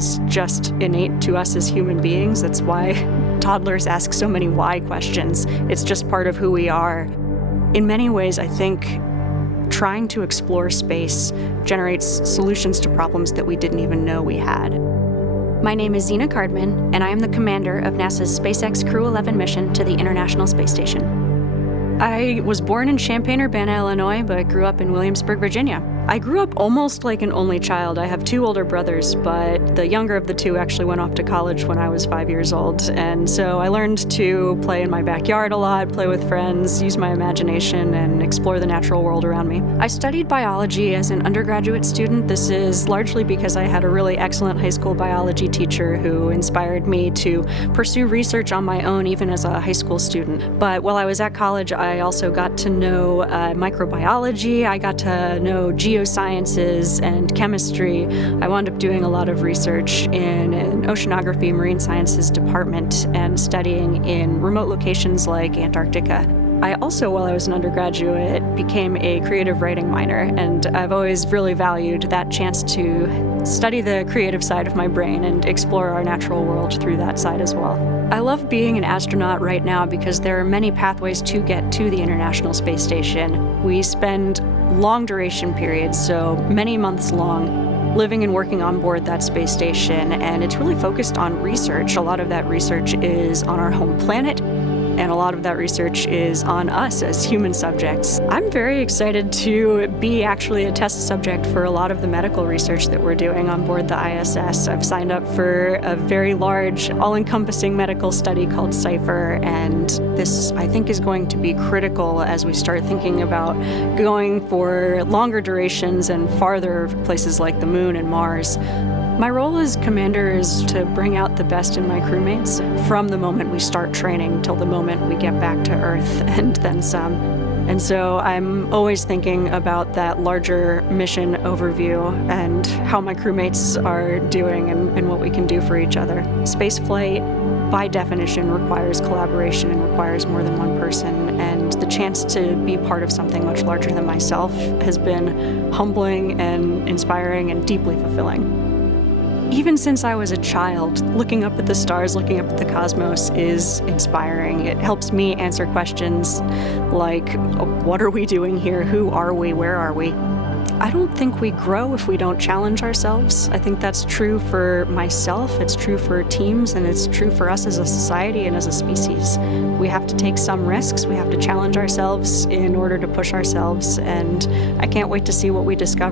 is just innate to us as human beings. That's why toddlers ask so many why questions. It's just part of who we are. In many ways, I think trying to explore space generates solutions to problems that we didn't even know we had. My name is Zena Cardman, and I am the commander of NASA's SpaceX Crew-11 mission to the International Space Station. I was born in Champaign-Urbana, Illinois, but grew up in Williamsburg, Virginia. I grew up almost like an only child. I have two older brothers, but the younger of the two actually went off to college when I was 5 years old. And so I learned to play in my backyard a lot, play with friends, use my imagination, and explore the natural world around me. I studied biology as an undergraduate student. This is largely because I had a really excellent high school biology teacher who inspired me to pursue research on my own, even as a high school student. But while I was at college, I also got to know microbiology. I got to know geosciences and chemistry. I wound up doing a lot of research in an oceanography marine sciences department and studying in remote locations like Antarctica. I also, while I was an undergraduate, became a creative writing minor, and I've always really valued that chance to study the creative side of my brain and explore our natural world through that side as well. I love being an astronaut right now because there are many pathways to get to the International Space Station. We spend long duration periods, so many months long, living and working on board that space station, and it's really focused on research. A lot of that research is on our home planet, and a lot of that research is on us as human subjects. I'm very excited to be actually a test subject for a lot of the medical research that we're doing on board the ISS. I've signed up for a very large, all-encompassing medical study called CIPHER, and this, I think, is going to be critical as we start thinking about going for longer durations and farther places like the Moon and Mars. My role as commander is to bring out the best in my crewmates from the moment we start training till the moment we get back to Earth and then some. And so I'm always thinking about that larger mission overview and how my crewmates are doing and what we can do for each other. Spaceflight, by definition, requires collaboration and requires more than one person, and the chance to be part of something much larger than myself has been humbling and inspiring and deeply fulfilling. Even since I was a child, looking up at the stars, looking up at the cosmos is inspiring. It helps me answer questions like, what are we doing here? Who are we? Where are we? I don't think we grow if we don't challenge ourselves. I think that's true for myself, it's true for teams, and it's true for us as a society and as a species. We have to take some risks, we have to challenge ourselves in order to push ourselves, and I can't wait to see what we discover.